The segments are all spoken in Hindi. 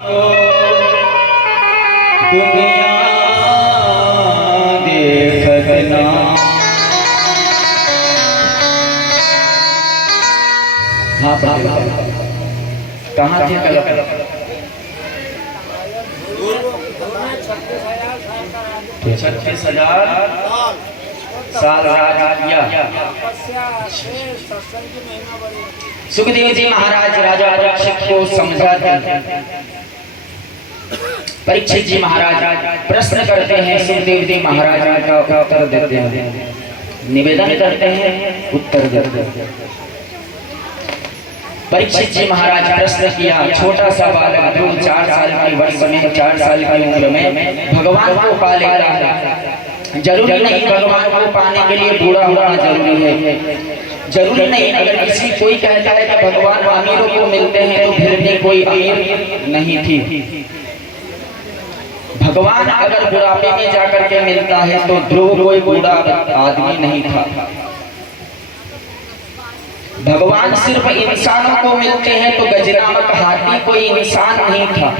दुनिया देखत ना हाँ कहाँ थे कल 36,000 साल राज किया। सुखदेव जी महाराज राजा परीक्षित को समझाते। परीक्षित जी महाराज प्रश्न करते हैं, सुखदेव जी महाराज का उत्तर देते हैं, निवेदन करते हैं, उत्तर देते हैं। परीक्षित जी महाराज प्रश्न किया, छोटा सा बालक ध्रुव 4 साल की वर्ष में 4 साल की उम्र में भगवान को पा लेता है। जरूरी नहीं भगवान को पाने के लिए बूढ़ा होना जरूरी है। जरूरी नहीं अगर किसी कोई कहता है कि भगवान अमीरों को मिलते हैं तो फिर भी कोई अमीर नहीं थी। भगवान अगर बुढ़ापे में जाकर के मिलता है तो ध्रुव कोई बूढ़ा आदमी नहीं था। भगवान सिर्फ इंसानों को मिलते हैं तो गजनामक हाथी कोई इंसान नहीं था।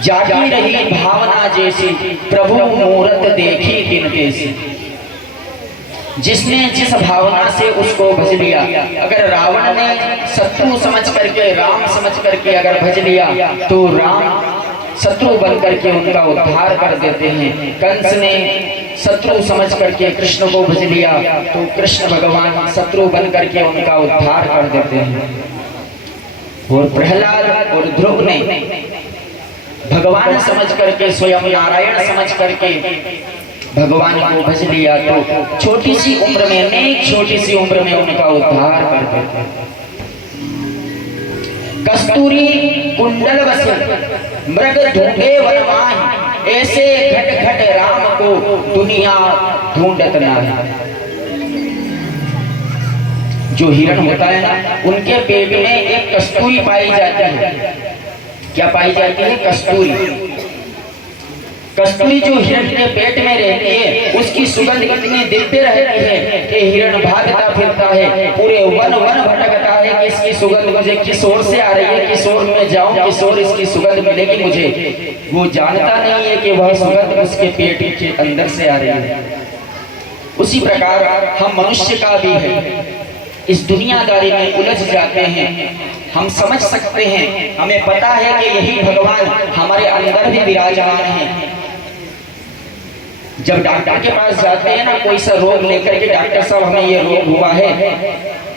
जागी रही भावना जैसी प्रभु मूरत देखी किनके से। जिसने जिस भावना से उसको भज लिया, अगर रावण ने शत्रु समझ करके राम समझ करके अगर भज लिया तो राम शत्रु बन करके उनका उद्धार कर देते हैं। कंस ने शत्रु समझ करके कृष्ण को भज लिया तो कृष्ण भगवान शत्रु बन करके उनका उद्धार कर देते हैं। और प्रहलाद और ध्रुव ने भगवान समझ करके स्वयं नारायण समझ करके भगवान को भज लिया तो छोटी सी उम्र में अनेक छोटी सी उम्र में उनका उद्धार कर देते। कस्तूरी कुंडल बस मृग ढूंढे वरमाही, ऐसे घट घट राम को दुनिया ढूंढत ना। जो हिरण होता है ना, उनके पेट में एक कस्तूरी पाई जाती है। क्या पाई जाती है? कस्तूरी। कस्तूरी जो हिरण के पेट में रहती है उसकी सुगंध इतनी दिव्य रहती है कि हिरण भागता फिरता है, पूरे वन वन भटकता है कि इसकी सुगंध मुझे किस ओर से आ रही है, किस ओर में जाऊं, किस ओर इसकी सुगंध मिलेगी मुझे। वो जानता नहीं है कि वह सुगंध उसके पेट के अंदर से आ रही है। उसी प्रकार हम मनुष्य का भी है, इस दुनियादारी में उलझ जाते हैं। हम समझ सकते हैं, हमें पता है कि यही भगवान हमारे अंदर भी विराजमान है। जब डॉक्टर के पास जाते हैं ना, कोई सा रोग लेकर के, डॉक्टर साहब हमें ये रोग हुआ है,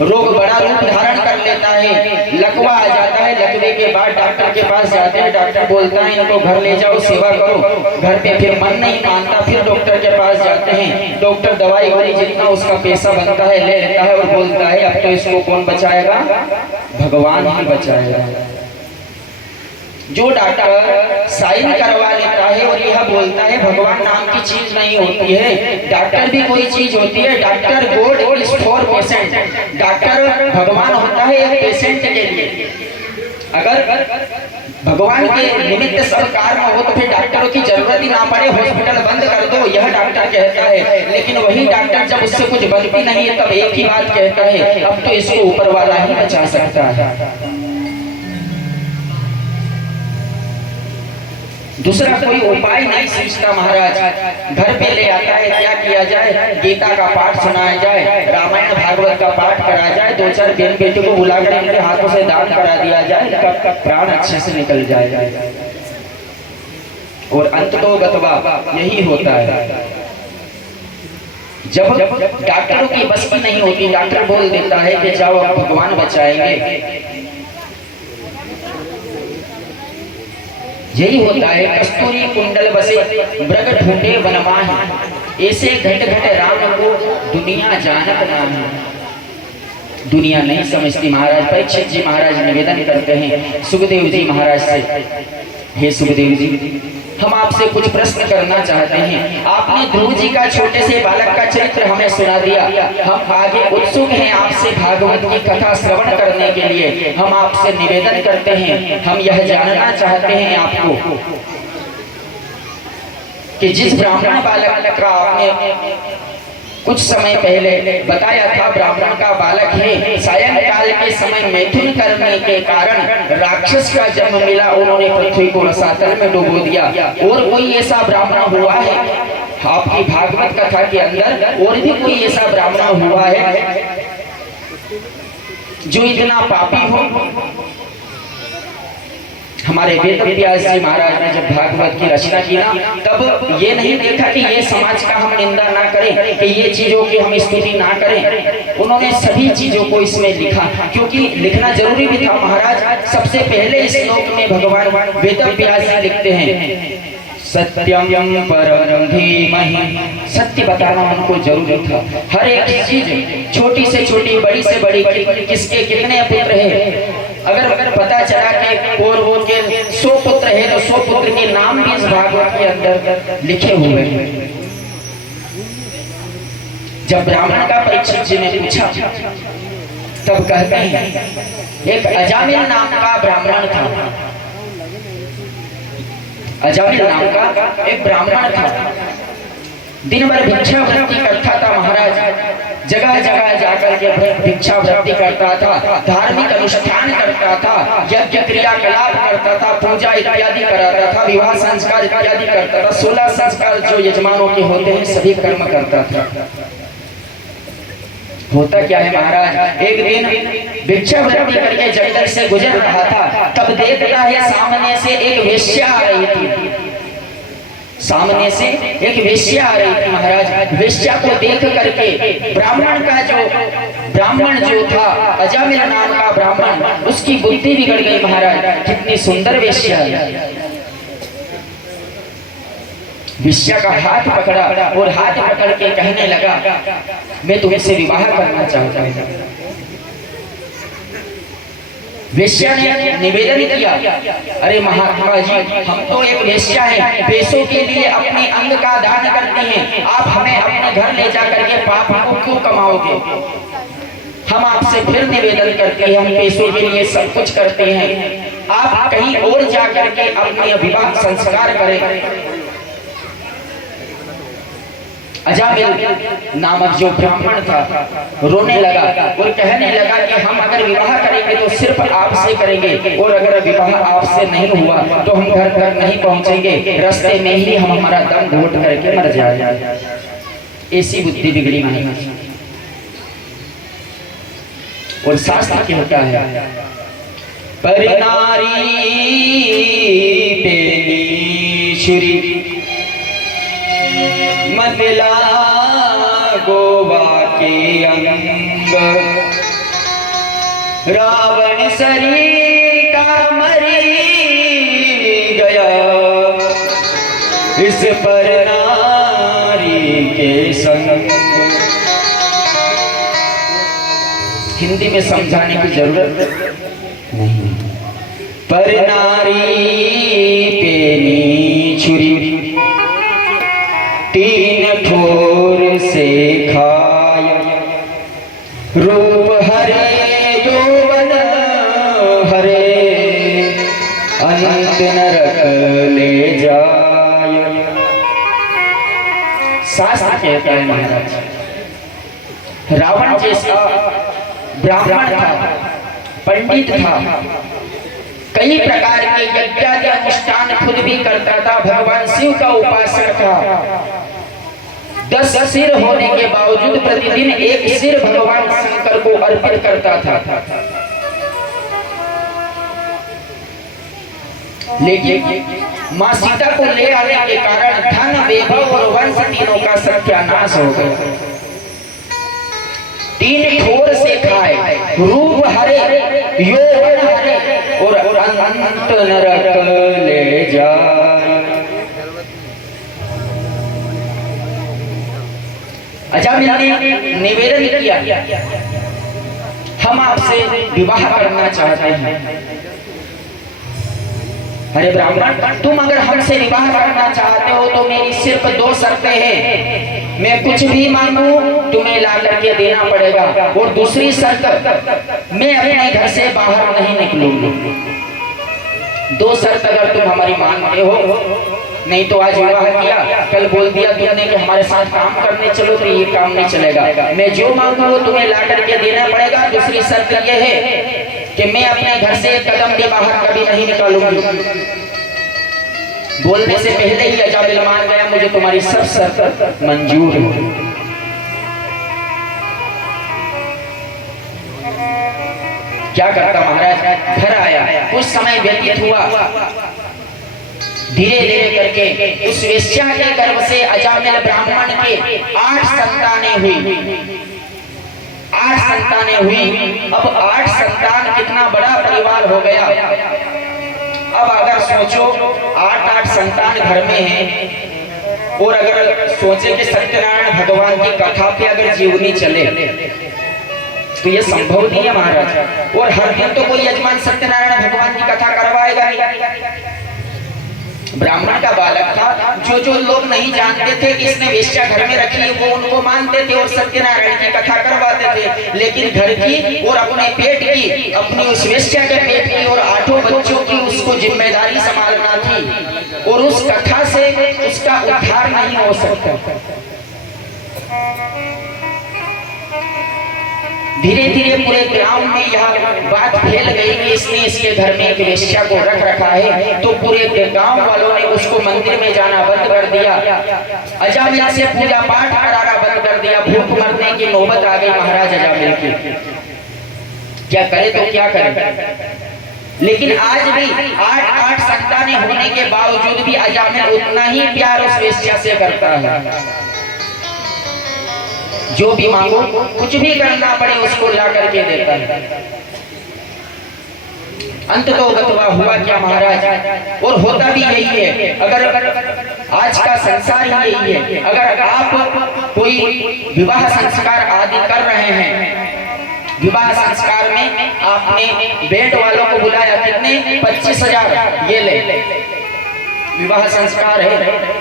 रोग बड़ा रूप धारण कर लेता है, लकवा आ जाता है। लकवे के बाद डॉक्टर के पास जाते हैं, डॉक्टर बोलता है इनको घर ले जाओ, सेवा करो। घर पे फिर मन नहीं मानता, फिर डॉक्टर के पास जाते हैं। डॉक्टर दवाई वाली जितना उसका पैसा बनता है ले लेता है और बोलता है अब तो इसको कौन बचाएगा? भगवान ही बचाएगा। जो डॉक्टर साइन करवा लेता है और यह बोलता है भगवान नाम की चीज नहीं होती है, डॉक्टर भी कोई चीज होती है। Doctor God is for patient, doctor भगवान होता है एक पेशेंट के लिए। अगर भगवान के निमित्त सब कार्य हो तो फिर डॉक्टरों की जरूरत ही ना पड़े, हॉस्पिटल बंद कर दो, यह डॉक्टर कहता है। लेकिन वही डॉक्टर जब उससे कुछ बनती नहीं है तब एक ही बात कहता है अब तो इसको ऊपर वाला ही बचा सकता है। दूसरा कोई उपाय नहीं सोचता महाराज। घर पे ले आता है, क्या किया जाए? गीता का पाठ सुनाया जाए, रामायण भागवत का पाठ कराया जाए, 2-4 बहन बेटी को बुलाकर इनके हाथों से दान करा दिया जाए, इनका प्राण अच्छे से निकल जाए। और अंत तो गतवा यही होता है। जब डॉक्टरों की बस की नहीं होती, डॉक्टर बोल देता है कि जाओ अब भगवान बचाएंगे। यही होता है। कस्तूरी कुंडल बसे मृग ढूंढे वनमाही, ऐसे घट घट राम को दुनिया जानत नाही। दुनिया नहीं समझती महाराज। परीक्षित जी महाराज निवेदन करते हैं सुखदेव जी महाराज से, हे सुखदेव जी हम आपसे कुछ प्रश्न करना चाहते हैं। आपने ध्रुव जी का छोटे से बालक का चरित्र हमें सुना दिया, हम आगे उत्सुक हैं आपसे भागवत की कथा श्रवण करने के लिए। हम आपसे निवेदन करते हैं, हम यह जानना चाहते हैं आपको कि जिस ब्राह्मण बालक का आपने कुछ समय पहले बताया था, ब्राह्मण का बालक है, सायंकाल के समय मैथुन करने के कारण राक्षस का जन्म मिला, उन्होंने पृथ्वी को रसातल में डुबो दिया। और कोई ऐसा ब्राह्मण हुआ है आपकी भागवत कथा के अंदर, और भी कोई ऐसा ब्राह्मण हुआ है जो इतना पापी हो? हमारे वेद व्यास जी महाराज ने जब भागवत की रचना की ना, तब ये नहीं देखा कि ये समाज का हम निंदा ना करें, कि ये चीजों की हम स्तुति ना करें। उन्होंने सभी चीजों को इसमें लिखा, क्योंकि लिखना जरूरी भी था। महाराज सबसे पहले इस श्लोक में भगवान वेद व्यास जी लिखते हैं, सत्यम परम धीमहि, सत्य बताना उनको जरूरी था। हर एक चीज छोटी से छोटी, बड़ी से बड़ी, किसके कितने पुत्र हैं, अगर पता चला कि कौरवों के 100 पुत्र हैं तो 100 पुत्र के नाम भी इस भागवत के अंदर लिखे हुए हैं। जब ब्राह्मण का परीक्षित जी ने पूछा, तब कहते हैं एक अजामिल नाम का ब्राह्मण था। अजामिल नाम का एक ब्राह्मण था, दिन भर भिक्षावृत्ति करता था। महाराज जगह जगह जाकर के भिक्षावृत्ति करता था, धार्मिक अनुष्ठान करता था, यज्ञ क्रियाकलाप करता था, पूजा इत्यादि कराता था, विवाह संस्कार इत्यादि करता था, 16 संस्कार जो यजमानों के होते हैं सभी कर्म करता था। होता क्या है महाराज, एक दिन भिक्षावृत्ति करके जंगल से गुजर रहा था, तब देखता है सामने से एक वेश्या आ रही थी। सामने से एक वेश्या आ रही थी। महाराज वेश्या को देख करके ब्राह्मण जो था, अजामिल नाम का ब्राह्मण, उसकी बुद्धि बिगड़ गई। महाराज कितनी सुंदर वेश्या है। वेश्या का हाथ पकड़ा और हाथ पकड़ के कहने लगा, मैं तुमसे विवाह करना चाहता हूँ। वेश्या ने निवेदन किया, अरे महात्मा जी, हम तो एक वेश्या है, पैसों के लिए अपने अंग का दान करती हैं, आप हमें अपने घर ले जाकर के पाप को क्यों कमाओगे? हम आपसे फिर निवेदन करते हैं, हम पैसों के लिए सब कुछ करते हैं, आप कहीं और जाकर के अपने विवाह संस्कार करें। अजामिल नामक जो ब्राह्मण था रोने लगा और कहने लगा कि हम अगर विवाह करेंगे तो सिर्फ आपसे करेंगे, और अगर विवाह आपसे नहीं हुआ तो हम घर तक नहीं पहुंचेंगे, रास्ते में ही हम हमारा दम घोट करके मर जाएंगे। ऐसी बुद्धि बिगड़ी नहीं। और शास्त्र क्या होता है, परिनारी पेनीश्वरी मतला गोवा के अंग, रावण सरी का मरी गया, इस पर नारी के संग। हिंदी में समझाने की जरूरत नहीं। पर नारी पेनी छुरी, तीन ठोर से खाय, रूप हरे यौवन हरे, अंत नरक ले जाय। शास्त्र कहता है महाराज, रावण जैसा ब्राह्मण था, पंडित था, कई प्रकार के यज्ञादि अनुष्ठान खुद भी करता था, भगवान शिव का उपासक था। 10 सिर होने के बावजूद प्रतिदिन एक सिर भगवान शंकर को अर्पित करता था। लेकिन मां सीता को ले आने के कारण धन, वैभव और वंश तीनों का सत्यानाश हो गया। 3 ठोर से खाए, रूप हरे, यौवन हरे, और अंत नरक ले जाए। अजामिल ने निवेदन किया, हम आपसे विवाह करना चाहते हैं। अरे ब्राह्मण, तुम अगर हमसे विवाह करना चाहते हो तो मेरी सिर्फ 2 शर्तें हैं। मैं कुछ भी मांगू तुम्हें ला करके देना पड़ेगा, और दूसरी शर्त, मैं अपने घर से बाहर नहीं निकलूंगी। 2 शर्त अगर तुम हमारी मांगते हो नहीं तो आज विवाह किया, कल बोल दिया तुमने कि हमारे साथ काम करने चलो, तो ये काम नहीं चलेगा। मैं जो मांगू वो तुम्हें ला करके देना पड़ेगा। दूसरी शर्त ये है कि मैं अपने घर से एक कदम भी बाहर कभी नहीं निकालूंगी। बोलने से पहले ही अजामिल मान गया, मुझे तुम्हारी सब शर्त मंजूर है। क्या करता महाराज, घर आया, कुछ समय व्यतीत हुआ, धीरे धीरे करके उस वेश्या के गर्भ से अजामिल ब्राह्मण के 8 संतानें हुई। 8 संतानें हुई। अब 8 संतान कितना बड़ा परिवार हो गया। अब अगर सोचो 8 संतान घर में हैं और अगर सोचे कि सत्यनारायण भगवान की कथा पे अगर जीवनी चले तो ये संभव नहीं है महाराज। और हर दिन तो कोई यजमान सत्यनारायण भगवान की कथा करवाएगा नहीं। ब्राह्मण का बालक था, जो लोग नहीं जानते थे कि इसने वेश्या घर में रखी है वो उनको मानते थे और सत्यनारायण की कथा करवाते थे। लेकिन घर की और अपने पेट की, अपनी उस वेश्या के पेट की और 8 बच्चों की उसको जिम्मेदारी संभालना थी और उस कथा से उसका उद्धार नहीं हो सकता। धीरे धीरे पूरे गांव में यह बात फैल गई कि इसने इसके घर में एक वेश्या को रख रखा है। तो पूरे गांव वालों ने उसको मंदिर में जाना बंद कर दिया, अजामिल से पूजा पाठ कराना बंद कर दिया। भूख मरने की नौबत आ गई महाराज अजामिल की। क्या करे तो क्या करे। लेकिन आज भी 8 संतानें होने के बावजूद भी अजामिल उतना ही प्यार उस वेश्या से करता है। जो भी मांगो, कुछ भी करना पड़े उसको ला करके देता है। अंत तो गतवा हुआ क्या महाराज, और होता भी यही है। अगर आज का संसार यही है, अगर आप कोई विवाह संस्कार आदि कर रहे हैं, विवाह संस्कार में आपने बैंड वालों को बुलाया, कितने 25,000 ये ले। विवाह संस्कार है,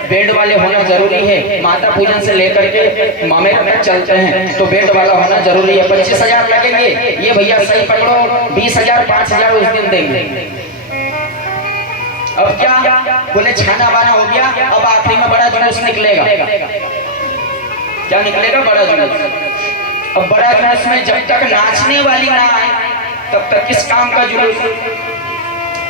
बैंड वाले होना जरूरी है। माता पूजन से लेकर के मामेर में चलते हैं तो बैंड वाला होना जरूरी है। 25,000 लगेंगे, ये भैया सही पकड़ो, 20,000 5,000 उस दिन देंगे। अब क्या बोले, छाना बाना हो गया, अब आखिरी में बड़ा जुलूस निकलेगा। क्या निकलेगा? बड़ा जुलूस। अब बड़ा जुलूस में जब तक नाचने वाली ना आए तब तक किस काम का जुलूस।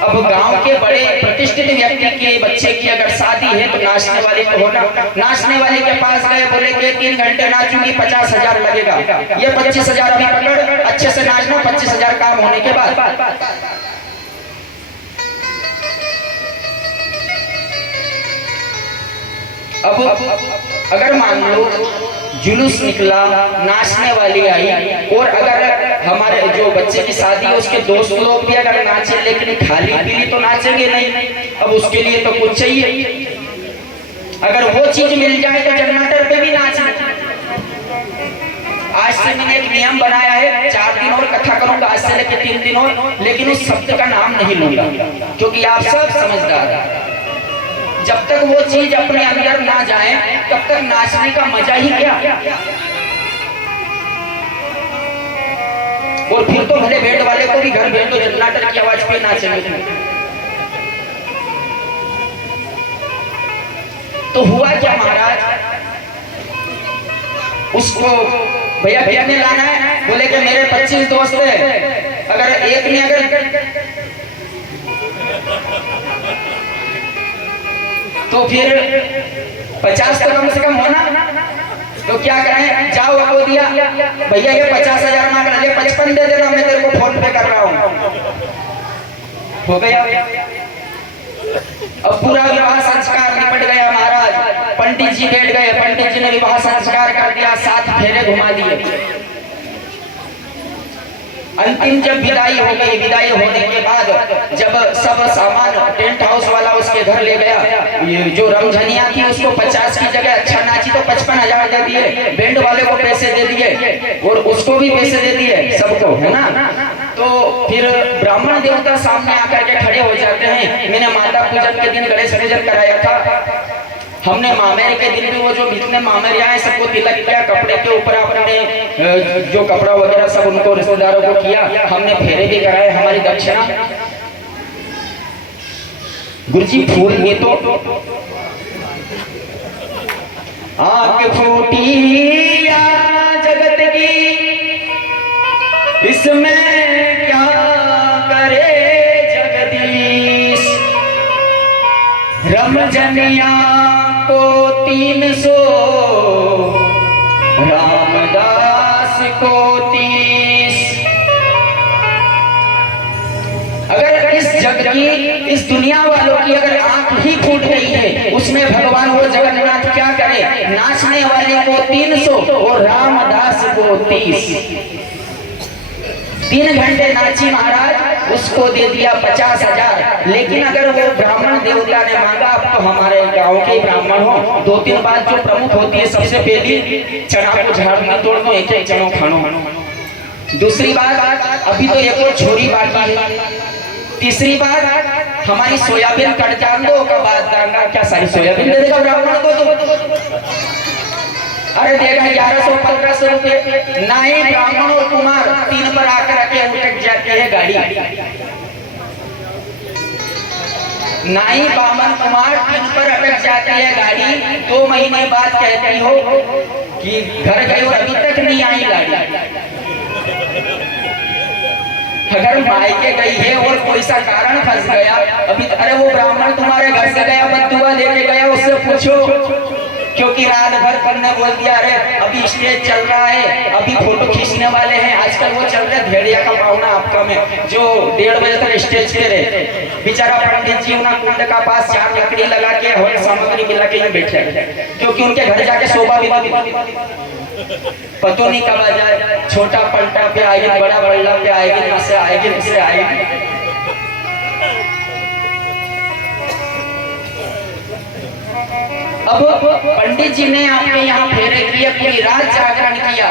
अब गांव के बड़े प्रतिष्ठित व्यक्ति के बच्चे की अगर शादी है तो नाचने वाले को होना। नाचने वाले के पास गए, बोले कि 3 घंटे नाचूंगी, 50,000 लगेगा। ये 25,000 अभी पकड़, अच्छे से नाचना, 25,000 काम होने के बाद। अब अगर मान लो जुलूस निकला, नाचने वाली आई, और अगर हमारे जो बच्चे की शादी है उसके दोस्त लोग भी अगर नाचे, लेकिन खाली पीली तो नाचेंगे नहीं। अब उसके लिए तो कुछ चाहिए। अगर वो चीज मिल जाए तो जनरेटर पे भी नाचना। आज से मैंने एक नियम बनाया है, 4 दिन और कथा करूंगा, आज से लेकर 3 दिन और, लेकिन उस शब्द का नाम नहीं लूंगा क्योंकि आप सब समझदार हैं। जब तक वो चीज अपने अंदर ना जाए तब तक नाचने का मजा ही क्या। और फिर तो भले बैंड वाले को भी घर भेज दो, जनरेटर की आवाज पे नाचेंगे। तो हुआ क्या महाराज, उसको भैया कितने लाना है, बोले कि मेरे 25 दोस्त है, अगर एक ने अगर तो फिर 50 तो कम से कम होना। तो क्या करें, जाओ आपको दिया भैया ये 50,000 मांग रहा है, 55 दे देना, मैं तेरे को फोन पे कर रहा हूँ। हो गया। अब पूरा विवाह संस्कार निपट गया महाराज। पंडित जी बैठ गए, पंडित जी ने विवाह संस्कार कर दिया, 7 फेरे घुमा दिए। अंतिम जब विदाई हो गई, विदाई होने के बाद जब सब सामान टेंट हाउस वाला उसके घर ले गया, ये जो रमझनिया थी उसको 50 की जगह अच्छा नाची तो 55,000 दे दिए, बैंड वाले को पैसे दे दिए और उसको भी पैसे दे दिए, सबको, है ना। तो फिर ब्राह्मण देवता सामने आकर के खड़े हो जाते हैं। मैंने माता पूजन के दिन गणेश पूजन कराया था, हमने मामेर के दिन भी वो जो जितने मामेर आए सबको तिलक किया, कपड़े के ऊपर अपने जो कपड़ा वगैरह सब उनको रिश्तेदारों को किया, हमने फेरे भी कराए, हमारी दक्षिणा। गुरुजी फूल ये तो आंख फूटी आत्मा जगत की, इसमें क्या करे जगदीश। रमजनिया को 300, रामदास को 30। अगर इस जग की, इस दुनिया वालों की अगर आंख ही फूट गई है, उसमें भगवान वो जगन्नाथ क्या करे। नाचने वाले को 300 और रामदास को 30। 3 घंटे नाची महाराज, उसको दे दिया 50,000। लेकिन अगर वो ब्राह्मण देवता ने मांगा, अब तो हमारे गांव के ब्राह्मण हो, 2-3 बात जो प्रमुख होती है, सबसे पहली चना को झाड़ में तोड़ दो, एक चनो खानो। दूसरी बात, अभी तो एक और छोरी बाकी है। तीसरी बात, हमारी सोयाबीन कट जान दो का बात दांगा, क्या सारी सोयाबीन दे देगा ब्राह्मण को तो? अरे देगा 1100-1500 रुपए। ना ही ब्राह्मण और कुमार 3 पर आकर के उठक जाती है गाड़ी, ना ही बामन कुमार 3 पर अटक जाती है गाड़ी। 2 महीने बाद कहती हो कि घर गई और अभी तक नहीं आई गाड़ी। अगर मायके गई है और कोई सा कारण फंस गया, अभी अरे वो ब्राह्मण तुम्हारे घर से गया, बदुआ देके गया, उससे पूछो। क्योंकि रात भर करने बोल दिया, अरे अभी स्टेज चल रहा है, अभी फोटो खींचने वाले हैं। आजकल वो चल रहा है भेड़िया का पावना आपका में, जो 1:30 बजे तक स्टेज पे रहे। बेचारा पंडित जी उन्हें कुंड का पास 4 लकड़ी लगा के हवन सामग्री मिला के बैठे, क्योंकि उनके घर जाके शोभा भी पतो नहीं कब आ जाए। छोटा पलटा पे आएगी, बड़ा बल्ला पे आएगी, ना से आएगी, उससे आएगी। अब पंडित जी ने आपके यहाँ फेरे किए, पूरी रात जागरण किया,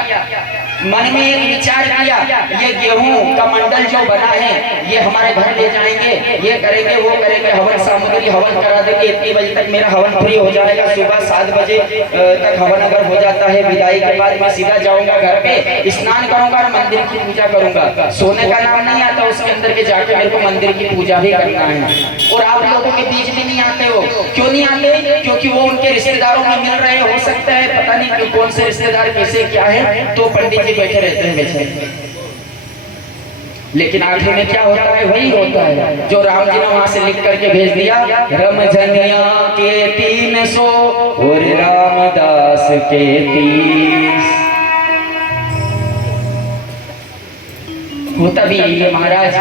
मन में एक विचार किया, ये गेहूं का मंडल जो बना है ये हमारे घर ले जाएंगे, ये करेंगे, वो करेंगे, हवन सामग्री हवन करा देंगे, इतनी बजे तक मेरा हवन फ्री हो जाएगा। सुबह 7 बजे तक हवन अगर हो जाता है, विदाई के बाद मैं सीधा जाऊंगा घर पे, स्नान करूंगा और मंदिर की पूजा करूंगा। सोने का नाम नहीं आता, उसके अंदर के जाके मेरे को मंदिर की पूजा भी करना है। और आप लोगों के बीच में नहीं आते हो, क्यों नहीं आते? क्योंकि वो उनके रिश्तेदारों में मिल रहे हो सकता है, पता नहीं कौन से रिश्तेदार कैसे क्या है, तो पंडित जी बैठे रहते हैं बेचारे। लेकिन आखिर में क्या होता है? वही होता है जो राम जी ने वहां से लिख करके भेज दिया, रमजनिया के 300 और रामदास के 30। होता भी यही है महाराज।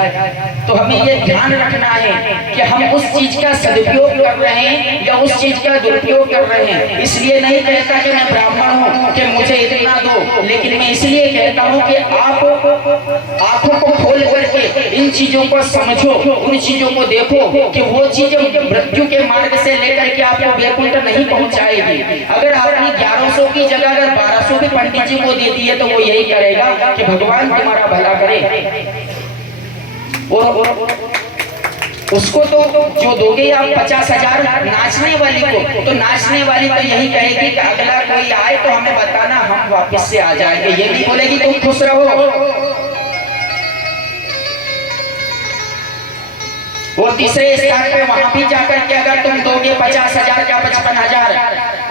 तो हमें ये ध्यान रखना है कि हम उस चीज का सदुपयोग कर रहे हैं या उस चीज का दुरुपयोग कर रहे हैं। इसलिए नहीं कहता कि मैं ब्राह्मण हूँ कि मुझे इतना दो, लेकिन मैं इसलिए कहता हूँ कि आप आंखों को खोल करके इन चीजों को समझो, उन चीजों को देखो कि वो चीज मृत्यु के मार्ग से लेकर के आपको वैकुंठ नहीं पहुंचाएगी। अगर आपने 1100 की जगह अगर 1200 भी पंडित जी को दे दिए तो वो यही करेगा कि भगवान तुम्हारा भला करे। और उसको तो जो दोगे आप 50,000 नाचने वाली को, तो नाचने वाली तो यही कहेगी कि अगला कोई आए तो हमें बताना, हम वापस से आ जाएंगे। ये नहीं बोलेगी तुम खुश रहो। और तीसरे स्थान पे वहां भी जाकर के अगर तुम दोगे 50,000 या 55,000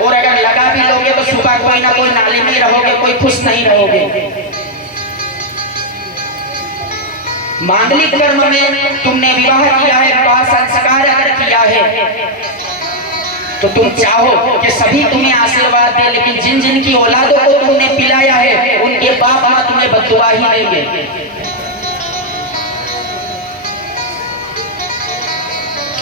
और अगर लगा भी लोगे तो सुबह कोई ना कोई नाली में रहोगे, कोई खुश नहीं रहोगे। मांगलिक कर्म में तुमने विवाह किया है, विवाह संस्कार अगर किया है तो तुम चाहो कि सभी तुम्हें आशीर्वाद दे, लेकिन जिन जिन की औलादों को तुमने पिलाया है उनके बाप मां तुम्हें बद्दुआ ही देंगे।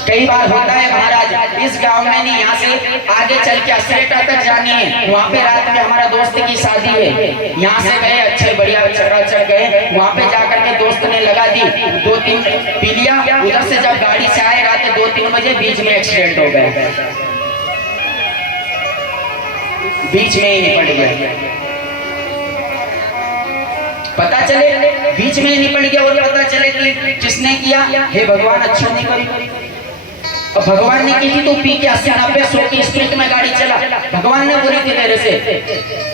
कई बार होता है महाराज, इस गांव में नहीं, यहाँ से आगे चल के असरेटा तक जानी है, वहाँ पे रात में हमारा दोस्त की शादी है। यहाँ से गए अच्छे बढ़िया चकाचक गए, वहाँ पे जाकर के दोस्त ने लगा दी 2-3 पी लिया। उधर से जब गाड़ी से आए रात 2-3 बजे, बीच में एक्सीडेंट हो गया, बीच में ही निपट गया। पता चले बीच में ही निपट गया और पता चले कि किसने किया। हे भगवान, अच्छा नहीं करी। अब भगवान ने की थी तो पी के 80-90-100 की स्पीड में गाड़ी चला, भगवान ने बोली थी मेरे से।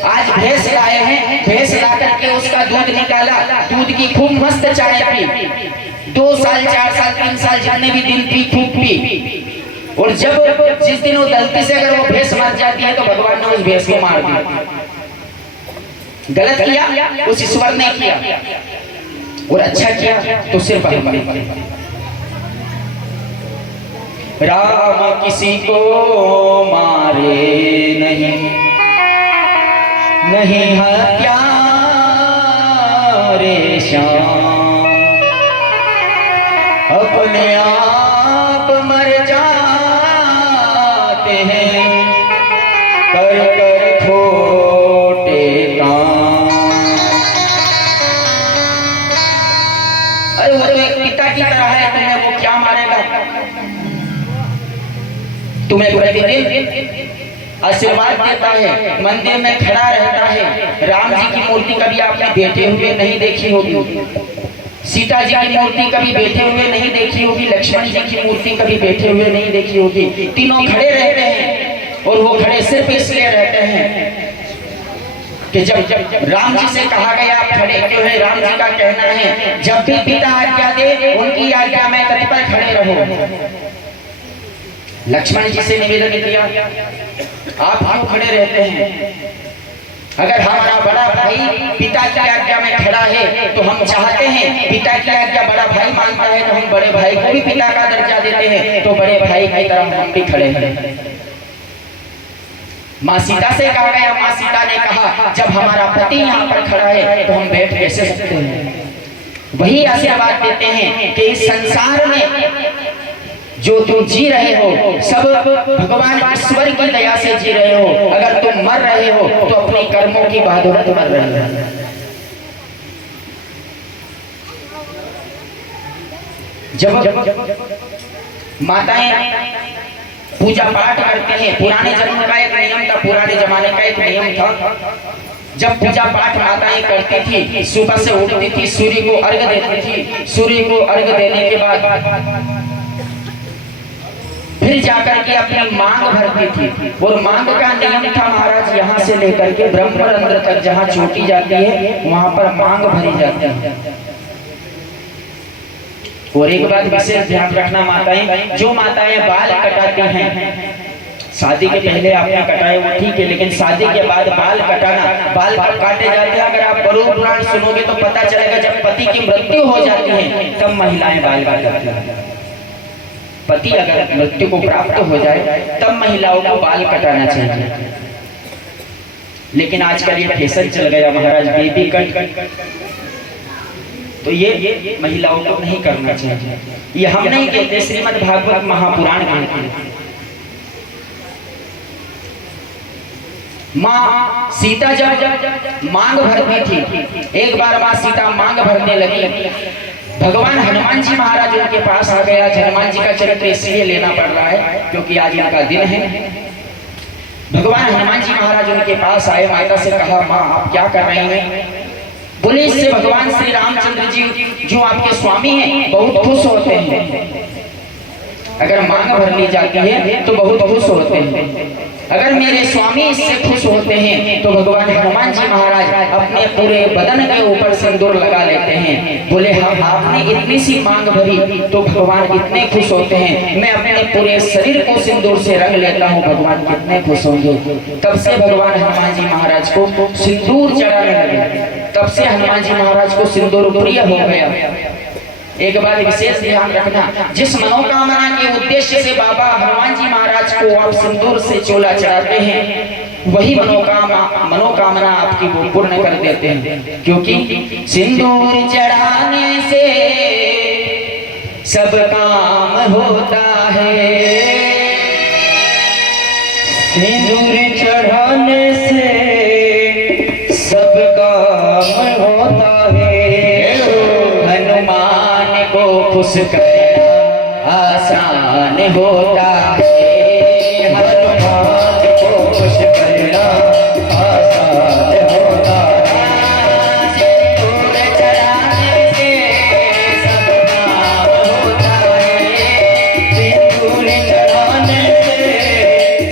आज भैंस लाए हैं, भैंस ला करके उसका दूध निकाला, दूध की खूब मस्त चाय पी, 2 साल 4 साल 3 साल जितने भी दिन पी खूब पी, और जब जिस दिन वो गलती से अगर वो भैंस मर जाती है तो भगवान ने उस भैंस को मार दिया। गलत किया उस ईश्वर ने किया, और अच्छा किया तो सिर्फ राम किसी को मारे नहीं, नहीं हत्या रे श्याम, अपने आप मर जाते हैं कर कर खोटे काम। अरे वो तो एक पिता की तरह है, तुम्हें वो क्या मारेगा? तुम्हें प्रतिदिन आशीर्वाद देता है, मंदिर में खड़ा रहता है। राम जी की मूर्ति कभी आपने बैठे हुए नहीं देखी होगी, सीता जी की मूर्ति कभी बैठे हुए नहीं देखी होगी, लक्ष्मण जी की मूर्ति कभी बैठे हुए नहीं देखी होगी। तीनों खड़े रहते हैं, और वो खड़े सिर्फ इसलिए रहते हैं कि जब राम जी से कहा गया आप खड़े क्यों हैं, राम जी का कहना है जब भी पिता आज्ञा दे उनकी आज्ञा में तत्पर खड़े रहो। लक्ष्मण जी से निवेदन किया आप क्यों खड़े रहते हैं? अगर हमारा बड़ा भाई पिता की आज्ञा में खड़ा है तो हम चाहते हैं, पिता की आज्ञा बड़ा भाई मानता है तो हम बड़े भाई को भी पिता का दर्जा देते हैं, तो बड़े भाई की तरह हम भी खड़े हैं। माँ सीता से कहा गया, माँ सीता ने कहा जब हमारा पति यहाँ पर खड़ा है तो हम बैठ कैसे सकते हैं? वही आशीर्वाद देते हैं कि इस संसार में जो तुम जी रहे हो सब भगवान ईश्वर की दया से जी रहे हो। अगर तुम मर रहे हो तो अपने कर्मों की बहादुरत मर रहे हो। जब माताएं पूजा पाठ करते हैं, पुराने जमाने का एक नियम था, पुराने जमाने का एक नियम था, जब पूजा पाठ माताएं करती थी सुबह से उठती थी, सूर्य को अर्घ देती थी, सूर्य को अर्घ देने के बाद फिर जाकर के अपनी मांग भरती थी। और मांग का नियम था महाराज यहाँ से लेकर के ब्रह्मरंध्र तक जहाँ चोटी जाती है वहां पर मांग भरी जाती है। और एक बात विशेष ध्यान रखना माताएं, जो माताएं बाल कटाती हैं, शादी के पहले आपने कटाए वो ठीक है, लेकिन शादी के बाद बाल कटाना, बाल काटे जाते हैं। अगर आप गरुड़ पुराण सुनोगे तो पता चलेगा जब पति की मृत्यु हो जाती है तब महिलाएं बाल काटती हैं। पति अगर मृत्यु को प्राप्त हो जाए तब महिलाओं को बाल कटाना चाहिए। लेकिन आजकल ये फैशन चल गया महाराज बेबी कट, तो ये महिलाओं को नहीं करना चाहिए। ये हम नहीं कहते, श्रीमद् भागवत महापुराण कहते हैं। माँ सीता जब मांग भरती थी, एक बार माँ सीता मांग भरने लगी, भगवान हनुमान जी महाराज उनके पास आ गया। हनुमान जी का चरित्र इसलिए लेना पड़ रहा है क्योंकि आज इनका दिन है। भगवान हनुमान जी महाराज उनके पास आए, माता से कहा माँ आप क्या कर रही हैं? बोले इससे भगवान श्री रामचंद्र जी जो आपके स्वामी हैं बहुत खुश होते हैं। अगर मांग भर ली जाती है तो बहुत खुश होते हैं। अगर मेरे स्वामी इससे खुश होते हैं तो भगवान हनुमान जी महाराज अपने पूरे बदन के ऊपर सिंदूर लगा लेते हैं। बोले हम आपने इतनी सी मांग भरी तो भगवान इतने खुश होते हैं, मैं अपने पूरे शरीर को सिंदूर से रंग लेता हूँ, भगवान कितने खुश होंगे। तब से भगवान हनुमान जी महाराज को सिंदूर चढ़ाने लगे, तब से हनुमान जी महाराज को सिंदूर प्रिय हो गया। एक बात विशेष ध्यान रखना, जिस मनोकामना के उद्देश्य से बाबा हनुमान जी महाराज को आप सिंदूर से चोला चढ़ाते हैं वही मनोकामना आपकी वो पूर्ण कर देते हैं। क्योंकि सिंदूर चढ़ाने से सब काम होता है, सिंदूर चढ़ाने से सब काम होता है। खुश करना आसान होता है, हनुमान को खुश करना आसान होता है। सिंदूर चढ़ाने से सब काम होता है, सिंदूर चढ़ाने से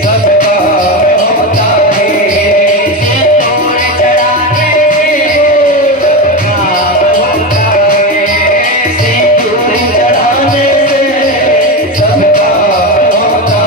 सब काम होता है, सिंदूर चढ़ाने से सब काम होता है, सिंदूर चढ़ाने से सब काम होता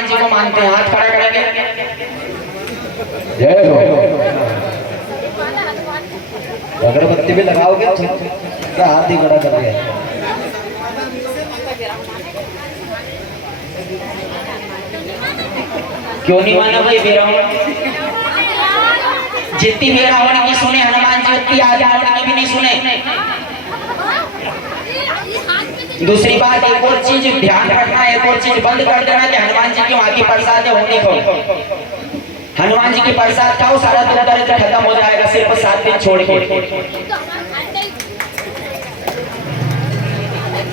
हनुमान जी को मानते हैं, हाथ खड़ा करेंगे। जय हो। अगरबत्ती भी लगाओगे क्या? हाथ ही बड़ा कर दिया। क्यों नहीं माना भाई? जितनी भी रावण की सुने हनुमान जी उतनी आदि की भी नहीं सुने। दूसरी बात, एक और चीज ध्यान रखना, एक और चीज बंद कर देना कि हनुमान जी की वहां की प्रसाद है होने को। हनुमान जी की प्रसाद खाओ, सारा दुख दर्द खत्म हो जाएगा, सिर्फ 7 दिन छोड़ के।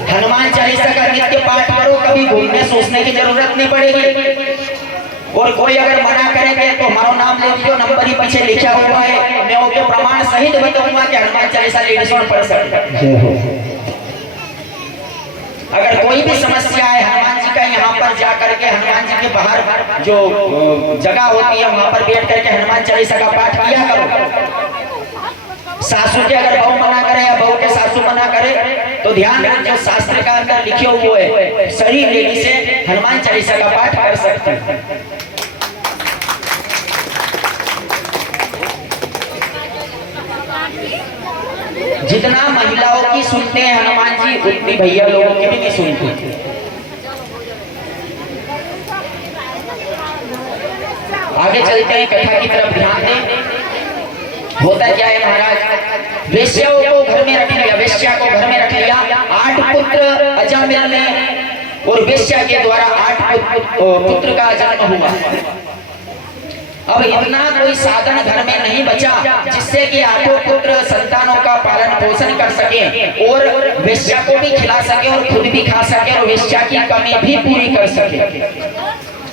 हनुमान चालीसा का नित्य पाठ करो, कभी घूमने सोचने की जरूरत नहीं पड़ेगी। और कोई अगर मना करेंगे तो हमारा नाम ले लीजिए, नंबर ही पीछे लिखा हुआ है, मैं ओके प्रमाण सहित बताऊंगा कि हनुमान चालीसा लेडीज पढ़ सकते। अगर कोई भी समस्या है हनुमान जी का यहाँ पर जा करके, हनुमान जी के बाहर जो जगह होती है वहां पर बैठ करके हनुमान चालीसा का पाठ किया करो। सासू के अगर बहू मना करे या बहू के सासू मना करे तो ध्यान रखें, जो शास्त्र का अंदर लिखे हुए है सही लेडी से हनुमान चालीसा का पाठ कर सकते हैं। जितना महिलाओं की सुनते हैं हनुमान जी, उतनी भैया लोगों की भी नहीं सुनते। आगे चलते हैं, कथा की तरफ ध्यान दें। होता क्या है महाराज, वेश्याओं को घर में रख लिया, वेश्या को घर में रख लिया। 8 पुत्र अजामिल ने, और वेश्या के द्वारा 8 पुत्र का जन्म हुआ। अब इतना कोई साधन घर में नहीं बचा जिससे कि 8 पुत्र संतानों का पालन पोषण कर सके और वेश्या को भी खिला सके और खुद भी खा सके और वेश्या की कमी भी पूरी कर सके।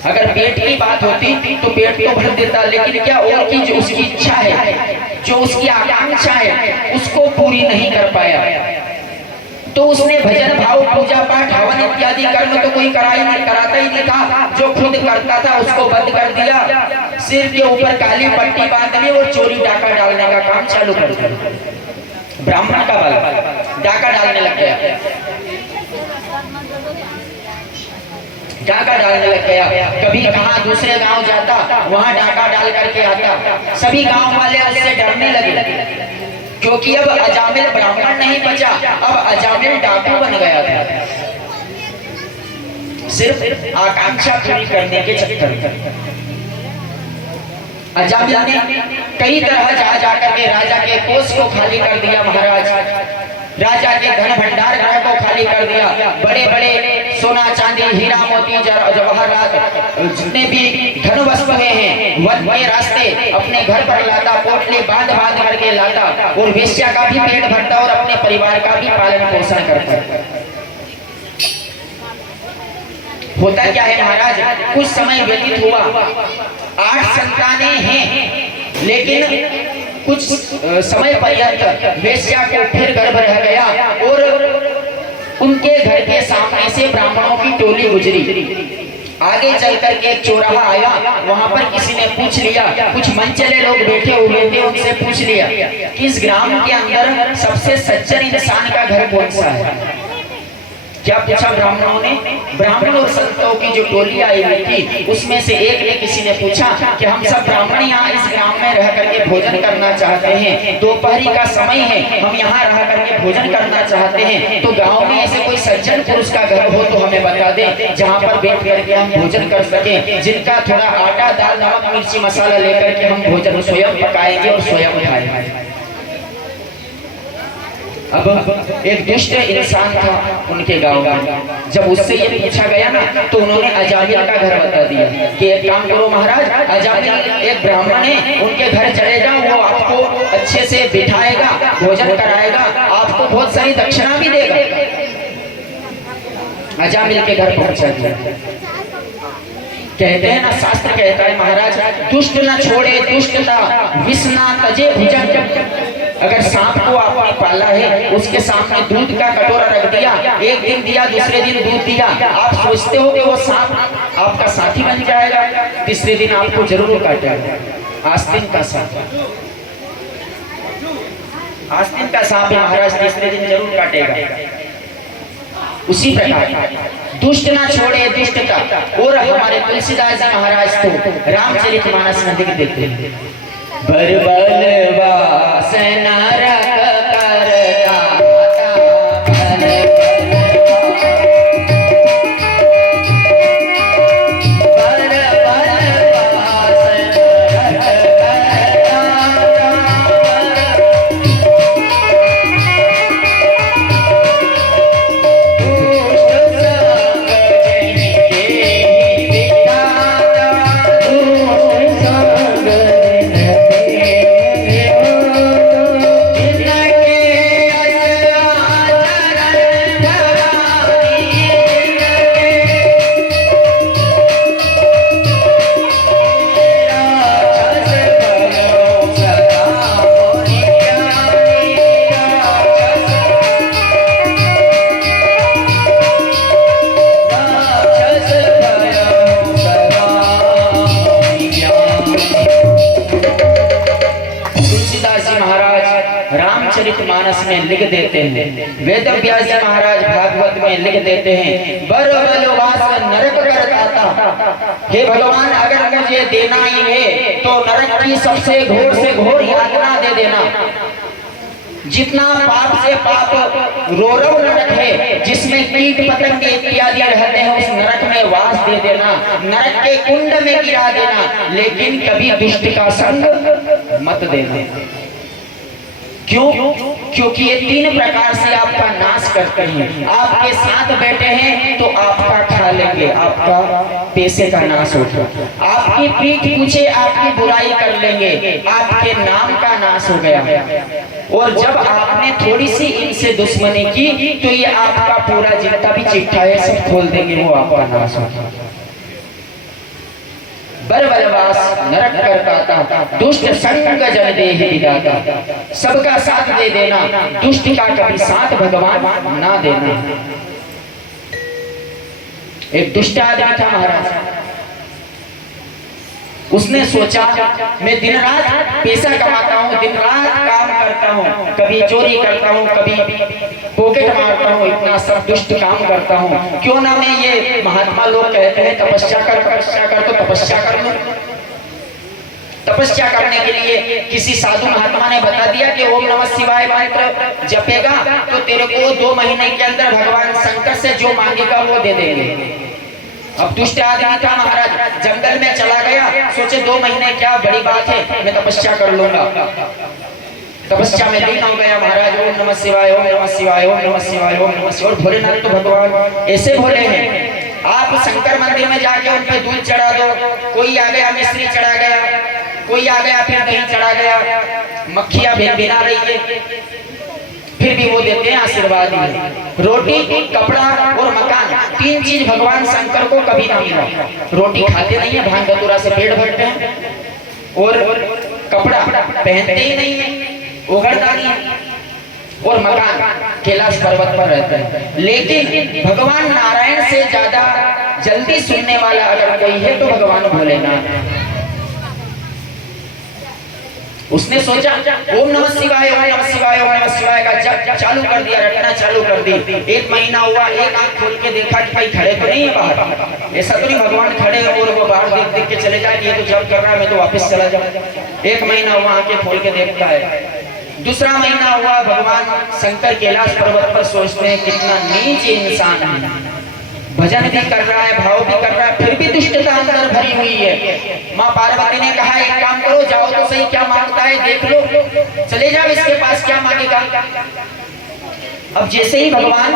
अगर पेट की बात होती तो पेट तो भर देता, लेकिन क्या और की जो उसकी इच्छा है, जो उसकी आकांक्षा है, उसको पूरी नहीं कर पाया। तो उसने भजन भाव, पूजा पाठ, हवन इत्यादि कर्म तो कोई कराता ही नहीं था। जो खुद करता था उसको बंद कर दिया, सिर के ऊपर काली पट्टी बांध ली और चोरी डाका डालने का काम चालू कर दिया। ब्राह्मण का बल डाका डालने लग गया, डाका डालने लग गया। कभी कहाँ दूसरे गांव जाता, वहां डाका डाल करके आता। सभी गांव वाले उससे डरने लगे क्योंकि अब अजामिल ब्राह्मण नहीं बचा, अब अजामिल डाकू बन गया था, सिर्फ आकांक्षा पूरी करने के चक्कर में। अजामिल ने कई तरह जा करके राजा के कोष को खाली कर दिया महाराज, राजा के धन भंडार घर को खाली कर दिया। बड़े बड़े सोना चांदी हीरा मोती जवाहरात जितने भी धन वस्तुएं हैं वन के रास्ते अपने घर पर लाता, पोटली बांध बांध करके लाता और वेश्या का भी पेट भरता और अपने परिवार का भी पालन पोषण करता। होता क्या है महाराज, कुछ समय व्यतीत हुआ, 8 संतानें हैं, लेकिन कुछ समय पर्यंत वेश्या को फिर गर्भ रह गया और उनके घर के सामने से ब्राह्मणों की टोली गुजरी। आगे चल करके एक चौराहा आया, वहां पर किसी ने पूछ लिया, कुछ मनचले लोग बैठे हुए थे, उनसे पूछ लिया कि इस ग्राम के अंदर सबसे सज्जन इंसान का घर कौन सा है। क्या पूछा ब्राह्मणों ने? ब्राह्मण और संतों की जो टोली आई हुई थी उसमें से एक ने, किसी ने पूछा कि हम सब ब्राह्मण यहाँ इस ग्राम में रह करके भोजन करना चाहते हैं, दोपहरी का समय है, हम यहाँ रह करके भोजन करना चाहते हैं, तो गांव में ऐसे कोई सज्जन पुरुष का घर हो तो हमें बता दें जहाँ पर बैठ करके हम भोजन कर सकें, जिनका थोड़ा आटा दाल नमक मिर्ची मसाला लेकर के हम भोजन स्वयं पकाएंगे और स्वयं खाएंगे। अब एक दुष्ट इंसान था उनके गांव में, जब उससे ये पूछा गया ना तो उन्होंने अजामिल का घर बता दिया कि एक काम करो महाराज, अजामिल एक ब्राह्मण है, उनके घर चले जाओ, वो आपको अच्छे से बिठाएगा, भोजन कराएगा, आपको बहुत सारी दक्षिणा भी देगा। अजामिल के घर पहुंचा दिया। कहते हैं ना, शास्त्र कहता है महाराज, दुष्ट न छोड़े दुष्टता, विष न तजे भुजंग। अगर सांप को आपने पाला है, उसके सामने दूध का कटोरा रख दिया, एक दिन दिया, दूसरे दिन दूध दिया, आप सोचते हो कि वो सांप आपका साथी बन जाएगा, तीसरे दिन आपको जरूर काटेगा। आस्तीन का सांप, आस्तीन का सांप महाराज तीसरे दिन जरूर काटेगा। उसी प्रकार दुष्ट ना छोड़े दुष्टता। और हमारे तुलसीदास जी महाराज तो रामचरितमानस में लिख देते हैं, बलवास नरक करता रामचरितमानस में लिख देते हैं, वेद व्यास जी महाराज भागवत में लिख देते हैं, बलवास नरक करता। हे भगवान, अगर मुझे देना ही है तो नरक की सबसे घोर से घोर यातना दे देना। जितना पाप से पाप रोरव नरक है, जिसमें कीट पतंगे इत्यादि रहते हैं, उस नरक में वास दे देना, नरक के कुंड में गिरा देना, लेकिन कभी दुष्ट का संग मत देना। क्यों? क्योंकि ये तीन प्रकार से आपका नाश करते हैं। आपके साथ बैठे हैं तो आपका खा लेंगे, आपका पैसे का नाश होगा, आपकी पीठ पीछे आपकी बुराई कर लेंगे, आपके नाम का नाश हो गया। और जब आपने थोड़ी सी इनसे दुश्मनी की तो ये आपका पूरा जितना भी चिट्ठा है सब खोल देंगे, वो आपका नाश होगा। बलवास नरक करता, दुष्ट संग जन देहि विधाता। सबका साथ दे देना, दुष्ट का कभी साथ भगवान ना देना। एक दुष्ट आदमी था महाराज, उसने सोचा मैं दिन रात पैसा कमाता हूँ, दिन रात काम करता हूँ, कभी चोरी करता हूँ, कभी पॉकेट मारता हूँ, इतना सब दुष्ट काम करता हूँ, क्यों ना मैं ये महात्मा लोग कहते हैं तपस्या कर तो तपस्या कर लो। तपस्या करने के लिए किसी साधु महात्मा ने बता दिया कि ओम नमः शिवाय मंत्र जपेगा तो तेरे को 2 महीने के अंदर भगवान शंकर से जो मांगेगा वो दे देंगे। अब दुष्ट आदमी था महाराज, जंगल में चला गया, सोचे 2 महीने क्या बड़ी बात है, मैं तपस्या कर लूंगा। तपस्या में लीन हो गया महाराज, ओम नमः शिवाय, ओम नमः शिवाय, ओम नमः शिवाय, ओम नमः शिवाय। भोलेनाथ तो भगवान ऐसे भोले हैं, आप शंकर मंदिर में जाके उन पे दूध चढ़ा दो, कोई आ गया मिश्री चढ़ा गया, कोई आ गया फिर दही चढ़ा गया, मक्खियां भिना रही है, फिर भी वो देते हैं आशीर्वाद। रोटी, कपड़ा और मकान, 3 चीज भगवान शंकर को कभी ना मिला। रोटी खाते नहीं है, भांग धतूरा से पेट भरते हैं, और कपड़ा पहनते ही नहीं है, उघड़ता नहीं है, और मकान कैलाश पर्वत पर रहता है। लेकिन भगवान नारायण से ज्यादा जल्दी सुनने वाला अगर कोई है तो भगवान भोलेनाथ। उसने सोचा ओम नमः शिवाय, ओम नमः शिवाय, ओम नमः शिवाय का जप चालू कर दिया, रटना चालू कर दी। 1 महीना हुआ, एक आंख खोल के देखा कि भाई खड़े तो नहीं है बाहर, ऐसा तो नहीं भगवान खड़े हैं और वो बाहर देख देख के चले जाए कि ये तो जप कर रहा है, मैं तो वापस चला जाऊं। 1 महीना हुआ, आंखें खोल के देखता है। दूसरा महीना हुआ, भगवान शंकर कैलाश पर्वत पर सोचते हैं कितना नीच इंसान है, भजन भी कर रहा है, भाव भी कर रहा है, फिर भी दुष्टता अंदर भरी हुई है। माँ पार्वती ने कहा एक काम करो, जाओ तो सही क्या मांगता है देख लो, चले जाओ इसके पास क्या मांगेगा। अब जैसे ही भगवान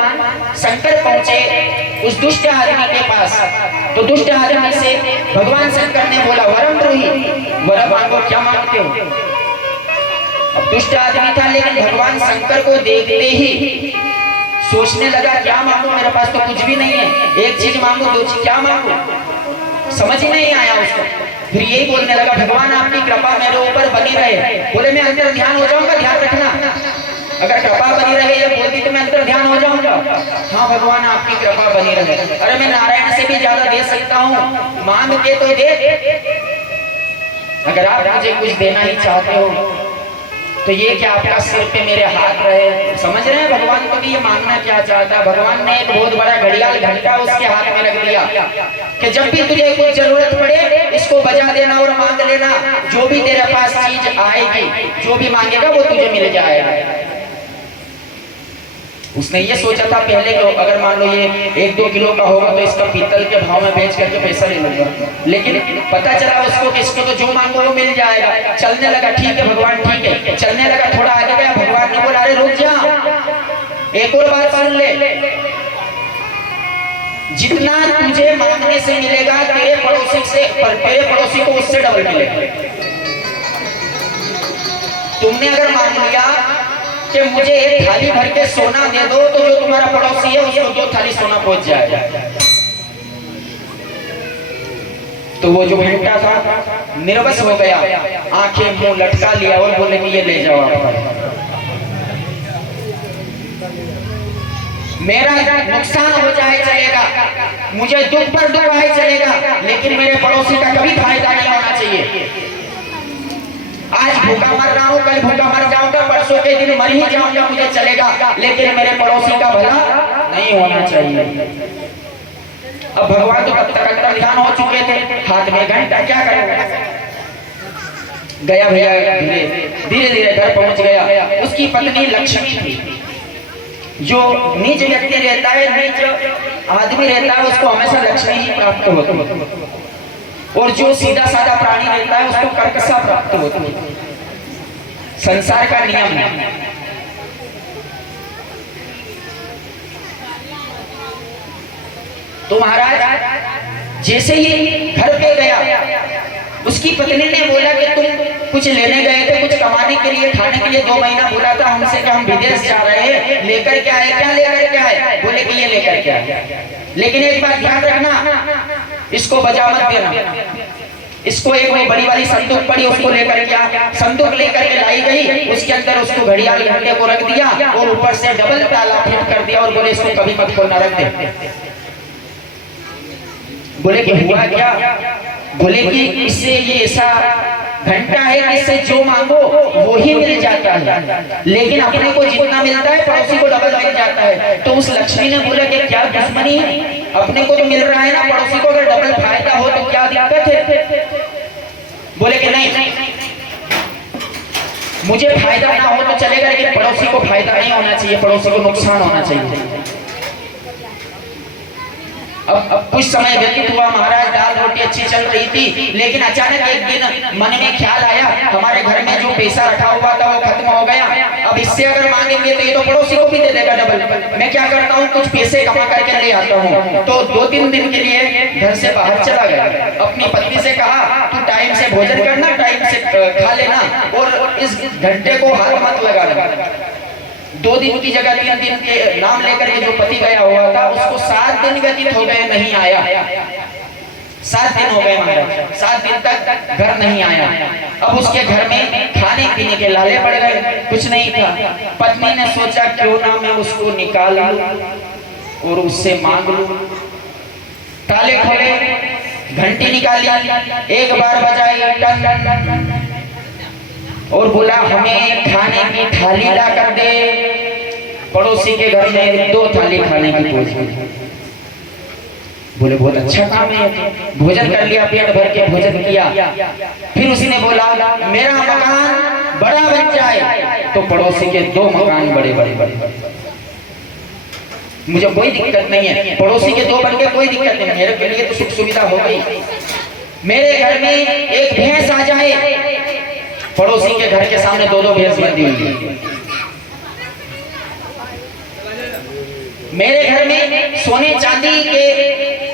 शंकर पहुंचे उस दुष्ट आदमी के पास, तो दुष्ट आदमी से भगवान शंकर ने बोला वरम द्रोही, वरम मांगो, क्या मांगते हो। अब दुष्ट आदमी था, लेकिन भगवान शंकर को देखते ही सोचने लगा क्या मांगू, मेरे पास तो कुछ भी नहीं है, एक चीज मांगू, 2 चीज क्या मांगू, समझ ही नहीं आया उसको। फिर यही बोलने लगा भगवान आपकी कृपा मेरे ऊपर बनी रहे। बोले मैं अंतर ध्यान हो जाऊंगा, ध्यान रखना, अगर कृपा बनी रहे ये बोलती तो मैं अंतर ध्यान हो जाऊंगा। हाँ भगवान आपकी कृपा बनी रहे। अरे मैं नारायण से भी ज्यादा दे सकता हूँ, मांग के तो दे, अगर आप मुझे कुछ देना ही चाहते हो तो ये क्या आपका सिर पे मेरे हाथ रहे? समझ रहे हैं भगवान को कि ये मानना क्या चाहता है? भगवान ने एक बहुत बड़ा घड़ियाल घंटा उसके हाथ में रख दिया कि जब भी तुझे कुछ जरूरत पड़े इसको बजा देना और मांग लेना, जो भी तेरे पास चीज आएगी, जो भी मांगेगा वो तुझे मिल जाएगा। उसने ये सोचा था पहले कि अगर मान लो ये 1-2 किलो का होगा तो इसका पीतल के भाव में बेच करके पैसा ले लूंगा, लेकिन पता चला उसको कि इसको तो जो मांगो वो मिल जाएगा। चलने लगा, ठीक है भगवान ठीक है, चलने लगा, थोड़ा आगे गया, भगवान ने बोला अरे रुक जा, एक और बात सुन ले, जितना तुझे मांगने से मिलेगा तेरे पड़ोसी को उससे डबल मिलेगा। तुमने अगर मांग लिया कि मुझे एक थाली भर के सोना दे दो, तो जो तुम्हारा पड़ोसी है उसको 2 थाली सोना पहुंच जाएगा। तो वो जो घंटा था निर्वस हो गया, आंखें मुंह लटका लिया और बोले कि ये ले जाओ आप, मेरा नुकसान हो जाए चलेगा, मुझे दुख पर दुख आए चलेगा, लेकिन मेरे पड़ोसी का कभी फायदा नहीं होना चाहिए। आज भूखा मर रहा हूँ, कल भूखा मर जाऊंगा, परसों के दिन मर ही जाऊंगा, मुझे चलेगा, लेकिन मेरे पड़ोसी का भला नहीं होना चाहिए। अब भगवान तो तब तक अंतर्ध्यान हो चुके थे, हाथ में घंटा, क्या करेंगे? गया भैया, धीरे धीरे घर पहुंच गया। उसकी पत्नी लक्ष्मी थी। जो नीच व्यक्ति रहता है, नीच आदमी रहता है, उसको हमेशा लक्ष्मी ही प्राप्त होती है, और जो सीधा साधा प्राणी रहता है उसको कर्कशा प्राप्त होती है। संसार का नियम है। तो महाराज जैसे ही घर पे गया, उसकी पत्नी ने बोला कि तुम कुछ लेने गए थे, कुछ कमाने के लिए, खाने के लिए 2 महीना बोला था हमसे कि हम विदेश जा रहे हैं, लेकर क्या है? क्या लेकर क्या है? बोले कि ये लेकर क्या है, लेकिन एक बात ध्यान रखना, इसको बजा मत देना। इसको एक वो बड़ी वाली संदूक पड़ी, उसको लेकर क्या, संदूक लेकर के लाई गई, उसके अंदर उसको घड़ियाल घंटे को रख दिया और ऊपर से डबल ताला फिट कर दिया और बोले इसको कभी मत खोलना, रख दे। बोले कि हुआ क्या? बोले कि इससे ये ऐसा घंटा है कि इससे जो मांगो वो ही मिल जाता है, लेकिन अपने को जितना मिलता है पड़ोसी को डबल मिल जाता है। तो उस लक्ष्मी ने बोला कि क्या दुश्मनी है, अपने को तो मिल रहा है ना, पड़ोसी को अगर डबल फायदा हो तो क्या दिक्कत है? बोले कि नहीं, मुझे फायदा ना हो तो चलेगा, लेकिन पड़ोसी को फायदा नहीं होना चाहिए, पड़ोसी को नुकसान होना चाहिए। अब कुछ समय व्यतीत हुआ, महाराज दाल रोटी अच्छी चल रही थी, लेकिन अचानक एक दिन मन में ख्याल आया, हमारे घर में जो पैसा रखा हुआ था वो खत्म हो गया, अब इससे अगर मांगेंगे तो ये तो पड़ोसी को भी दे देगा डबल। मैं क्या करता हूँ, कुछ पैसे कमा करके ले आता हूँ। तो 2-3 दिन के लिए घर से बाहर चला गया, अपनी पत्नी से कहा तू टाइम से भोजन करना, टाइम से खा लेना, और इस घंटे को हाथ मत लगाना। 2 दिन की जगह 3 दिन के नाम लेकर के जो पति गया हुआ था, उसको 7 दिन व्यतीत हो गए, नहीं आया। 7 दिन हो गए महाराज, 7 दिन तक घर नहीं आया। अब उसके घर में खाने पीने के लाले पड़ गए, कुछ नहीं था। पत्नी ने सोचा क्यों ना मैं उसको निकाल लूं और उससे मांग लूं। ताले खोले, घंटी निकाली, एक बार बजाई टन, और बोला हमें खाने की थाली ला कर दे। पड़ोसी के घर में 2 थाली खाने की पहुंची। बोले बहुत अच्छा काम है, भोजन कर लिया, पेट भर के भोजन किया। फिर उसने बोला मेरा मकान बड़ा बन जाए तो पड़ोसी के 2 मकान बड़े बड़े, मुझे कोई दिक्कत नहीं है, पड़ोसी के 2 बन के कोई दिक्कत नहीं, मेरे के लिए तो सुख सुविधा हो गई। मेरे घर में एक भैंस आ जाए, पड़ोसी के घर के सामने 2-2 भैंस बंधी हुई। मेरे घर में सोने चांदी के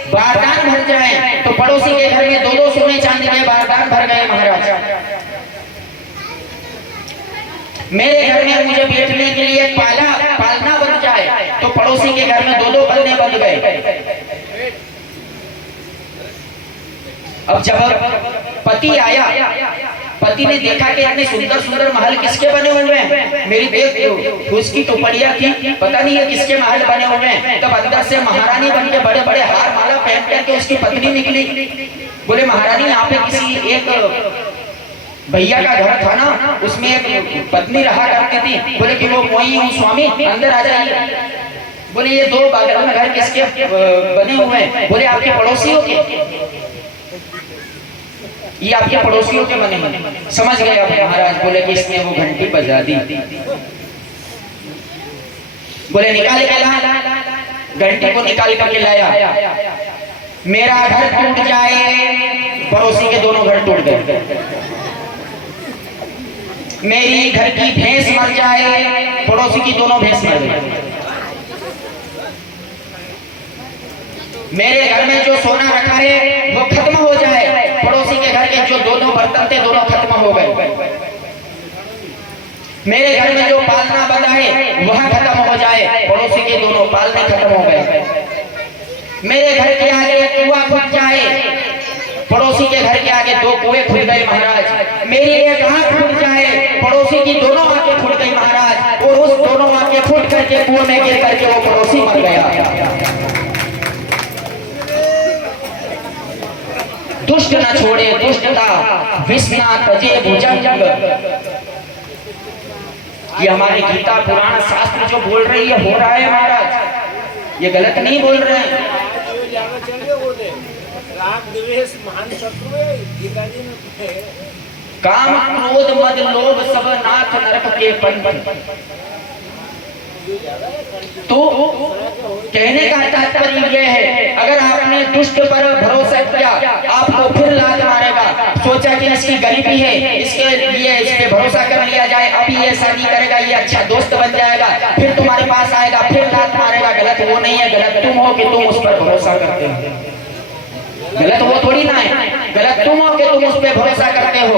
बारदान भर जाए तो पड़ोसी के घर में 2-2 सोने चांदी के बारदान भर गए महाराज। मेरे घर में मुझे बैठने के लिए पालना बन जाए तो पड़ोसी के घर में 2-2 पलने बन गए। अब जब पति आया, पति ने देखा कि इतने सुंदर सुंदर महल किसके बने हुए हैं, मेरी देख उसकी टोपड़िया थी, पता नहीं है किसके महल बने हुए हैं। तब अंदर से महारानी बन के बड़े बड़े हार माला पहन करके उसकी पत्नी निकली। बोले महारानी यहाँ पे किसी एक भैया का घर था ना, उसमें एक पत्नी रहा करती थी। बोले कि वो वही हूँ स्वामी, अंदर आ जाइए। बोले ये दो बगल में घर किसके बने हुए हैं? बोले आपके पड़ोसियों के। ये आपके पड़ोसियों के बने हैं। समझ गए अब महाराज। बोले कि इसने वो घंटी बजा दी। बोले निकाल के ला। घंटी को निकाल करके लाया। मेरा घर टूट जाए, पड़ोसी के दोनों घर टूट गए। मेरी घर की भैंस मर जाए, पड़ोसी की दोनों भैंस मर गई। मेरे घर में जो सोना रखा है वो खत्म हो जाए, पड़ोसी के घर के जो दोनों बर्तन थे दोनों खत्म हो गए। मेरे घर में जो पालना बंधा है वह खत्म हो जाए, पड़ोसी के दोनों पालने खत्म हो गए। मेरे घर के आगे कुआं खुद जाए, पड़ोसी के घर के आगे दो कुएं खुद गए महाराज। मेरी एक आंख फूट जाए, पड़ोसी की दोनों आंखें फूट गई महाराज। और उस दोनों आंखें फूट करके कुएं में गिर करके वो पड़ोसी मर गया। दुष्ट न छोड़े दुष्टता, विष्णा तजे भुजंग। ये हमारी गीता पुराण शास्त्र जो बोल रही है हो रहा है महाराज, ये गलत नहीं बोल रहे हैं। काम क्रोध मद लोभ सब नाथ नरक के पंथ। तो कहने का तात्पर्य यह है, अगर आपने दुष्ट पर भरोसा किया, आपको फिर लात मारेगा। सोचा कि इसकी गरीबी है, इसके लिए इस पे भरोसा कर लिया जाए, अभी ये शादी करेगा, ये अच्छा दोस्त बन जाएगा, फिर तुम्हारे पास आएगा, फिर लात मारेगा। गलत वो नहीं है, गलत तुम हो कि तुम उस पर भरोसा करते हो। गलत वो थोड़ी ना है, गलत तुम हो कि तुम उस पर भरोसा करते हो।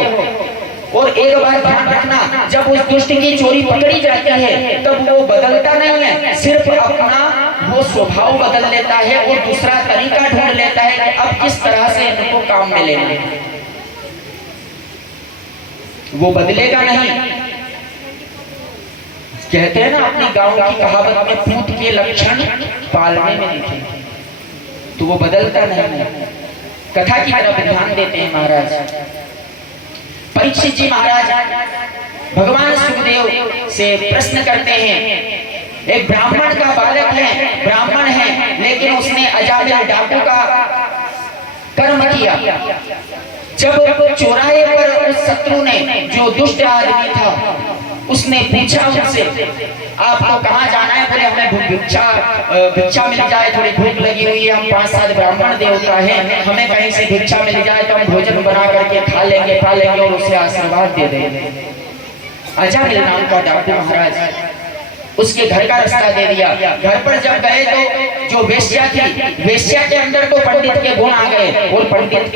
और एक बात ध्यान रखना, जब उस दुष्ट की चोरी पकड़ी जाती है तब वो बदलता नहीं है, सिर्फ अपना वो स्वभाव बदल लेता है और दूसरा तरीका ढूंढ लेता है कि अब किस तरह से इनको काम में लेना है। वो बदलेगा नहीं। कहते हैं ना अपनी गांव की कहावत में, पूत के लक्षण पालने में दिखे, तो वो बदलता नहीं। कथा की तरफ ध्यान देते हैं महाराज। परीक्षित जी महाराज भगवान सुखदेव से प्रश्न करते हैं। एक ब्राह्मण का बालक है, ब्राह्मण है, लेकिन उसने अजामिल डाकू का कर्म किया। जब चौराहे पर उस शत्रु ने, जो दुष्ट आदमी था, उसने पूछा उनसे आपको कहाँ जाना है? बोले हमें भिक्षा मिल जाए, थोड़ी भूख लगी हुई है, हम 5-7 ब्राह्मण देवता हैं, हमें कहीं से भिक्षा मिल जाए तो हम भोजन बना करके खा लेंगे, पा लेंगे और उसे आशीर्वाद दे देंगे। अजामिल नाम का डाकू महाराज उसके घर का रास्ता दे दिया। घर पर जब गए तो जो वेश्या थी, वेश्या के अंदर तो पंडित के गुण आ गए और पंडित